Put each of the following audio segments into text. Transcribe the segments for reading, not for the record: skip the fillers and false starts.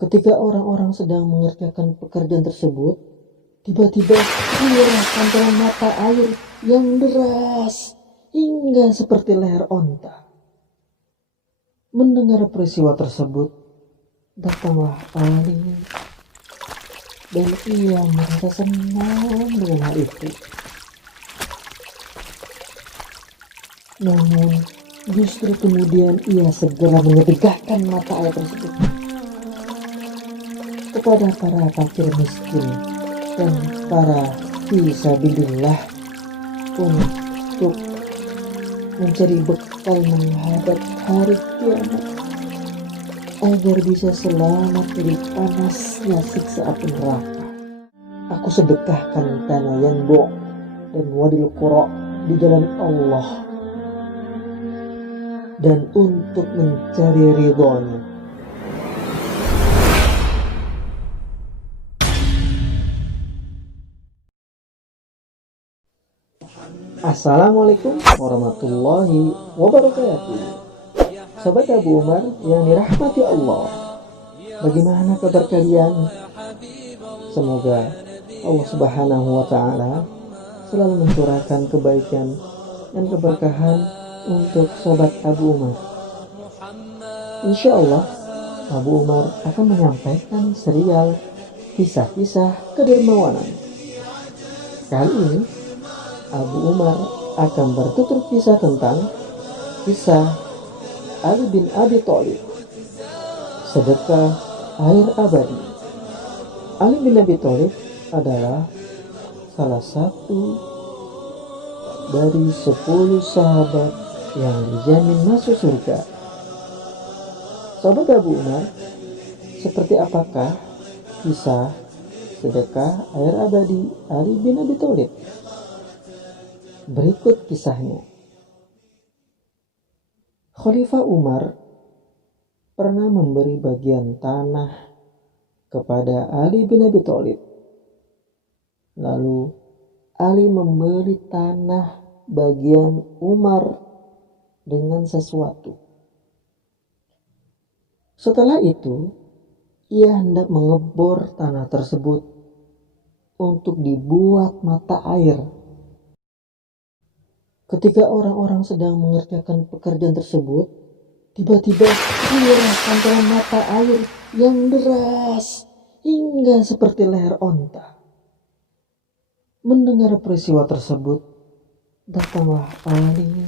Ketika orang-orang sedang mengerjakan pekerjaan tersebut, tiba-tiba keluar pantulan mata air yang deras hingga seperti leher onta. Mendengar peristiwa tersebut, datanglah Ali dan ia merasa senang dengan hal itu. Namun, justru kemudian ia segera menyedekahkan mata air tersebut kepada para fakir miskin dan para fisabilillah untuk mencari bekal menghadap hari kiamat agar bisa selamat dari panasnya siksa api neraka. Aku sedekahkan tanah Yanbu dan Wadil Qura di jalan Allah dan untuk mencari ridhonya. Assalamualaikum warahmatullahi wabarakatuh. Sobat Abu Umar yang dirahmati Allah, bagaimana kabar kalian? Semoga Allah Subhanahu wa Ta'ala selalu mencurahkan kebaikan dan keberkahan untuk Sobat Abu Umar. Insya Allah Abu Umar akan menyampaikan serial kisah-kisah kedermawanan. Kali ini Abu Umar akan bertutur kisah tentang kisah Ali bin Abi Thalib, sedekah air abadi. Ali bin Abi Thalib adalah salah satu dari 10 sahabat yang dijamin masuk surga. Sahabat Abu Umar, seperti apakah kisah sedekah air abadi Ali bin Abi Thalib? Berikut kisahnya. Khalifah Umar pernah memberi bagian tanah kepada Ali bin Abi Thalib. Lalu Ali membeli tanah bagian Umar dengan sesuatu. Setelah itu, ia hendak mengebor tanah tersebut untuk dibuat mata air. Ketika orang-orang sedang mengerjakan pekerjaan tersebut, tiba-tiba keluar pantulan mata air yang deras hingga seperti leher onta. Mendengar peristiwa tersebut, datanglah Ali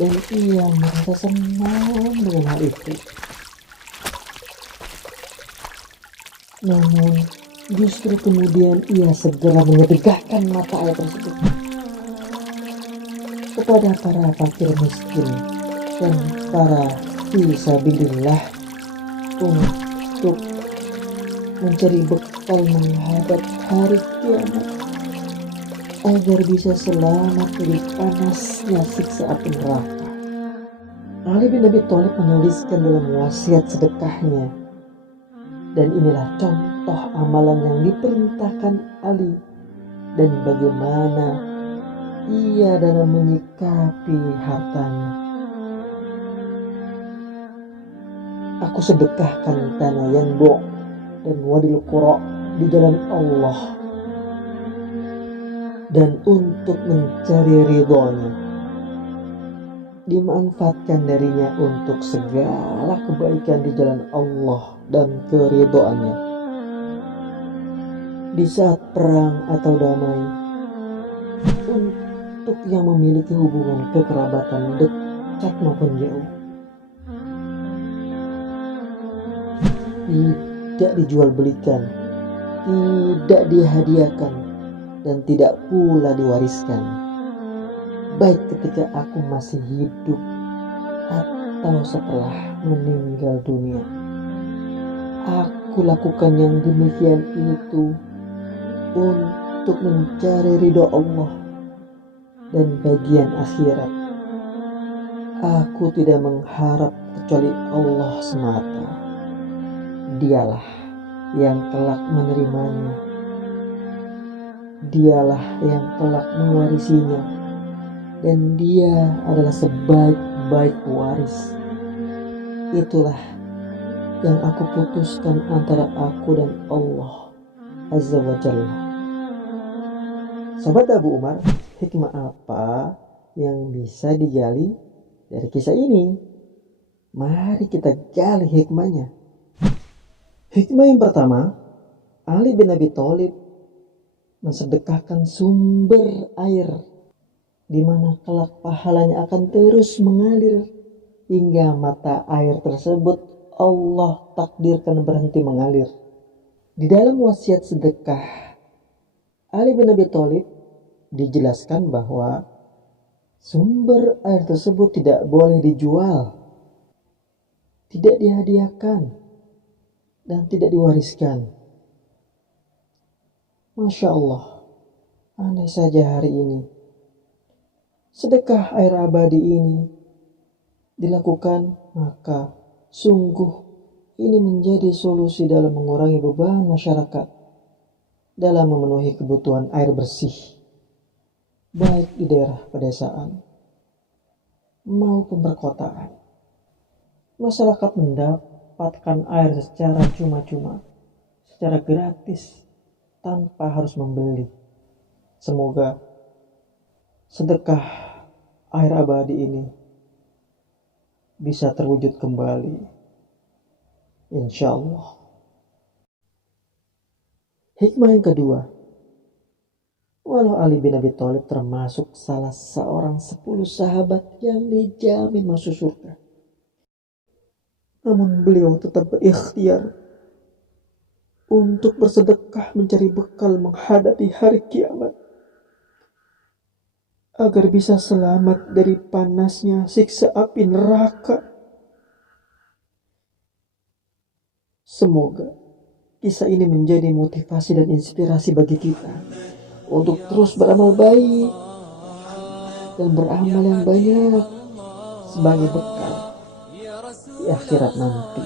dan ia merasa senang dengan hal itu. Namun, justru kemudian ia segera menyedekahkan mata air tersebut kepada para fakir miskin dan para fisabilillah untuk mencari bekal menghadap hari kiamat agar bisa selamat dari panasnya siksa api neraka. Ali bin Abi Thalib menuliskan dalam wasiat sedekahnya, dan inilah contoh amalan yang diperintahkan Ali dan bagaimana ia dalam menyikapi hartanya. Aku sedekahkan tanah Yanbu dan Wadil Qura di jalan Allah dan untuk mencari ridhonya, dimanfaatkan darinya untuk segala kebaikan di jalan Allah dan keridhoannya. Di saat perang atau damai, untuk yang memiliki hubungan kekerabatan dekat maupun jauh, tidak dijual belikan, tidak dihadiahkan, dan tidak pula diwariskan, baik ketika aku masih hidup atau setelah meninggal dunia. Aku lakukan yang demikian itu untuk mencari ridho Allah dan bagian akhirat. Aku tidak mengharap kecuali Allah semata. Dialah yang kelak menerimanya. Dialah yang kelak mewarisinya. Dan dia adalah sebaik-baik waris. Itulah yang aku putuskan antara aku dan Allah Azza wa Jalla. Sahabat Abu Umar, hikmah apa yang bisa digali dari kisah ini? Mari kita gali hikmahnya. Hikmah yang pertama, Ali bin Abi Thalib mensedekahkan sumber air di mana kelak pahalanya akan terus mengalir hingga mata air tersebut Allah takdirkan berhenti mengalir. Di dalam wasiat sedekah Ali bin Abi Thalib dijelaskan bahwa sumber air tersebut tidak boleh dijual, tidak dihadiahkan, dan tidak diwariskan. Masya Allah, andai saja hari ini sedekah air abadi ini dilakukan, maka sungguh ini menjadi solusi dalam mengurangi beban masyarakat dalam memenuhi kebutuhan air bersih, baik di daerah pedesaan maupun perkotaan. Masyarakat mendapatkan air secara cuma-cuma, secara gratis, tanpa harus membeli. Semoga sedekah air abadi ini bisa terwujud kembali, insya Allah. Hikmah yang kedua, walau Ali bin Abi Thalib termasuk salah seorang 10 sahabat yang dijamin masuk surga, namun beliau tetap berikhtiar untuk bersedekah mencari bekal menghadapi hari kiamat, agar bisa selamat dari panasnya siksa api neraka. Semoga kisah ini menjadi motivasi dan inspirasi bagi kita untuk terus beramal baik dan beramal yang banyak sebagai bekal di akhirat nanti.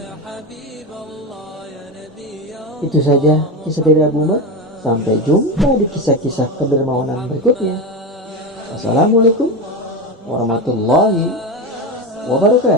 Itu saja kisah dari Abu Umar. Sampai jumpa di kisah-kisah kedermawanan berikutnya. Assalamualaikum warahmatullahi wabarakatuh.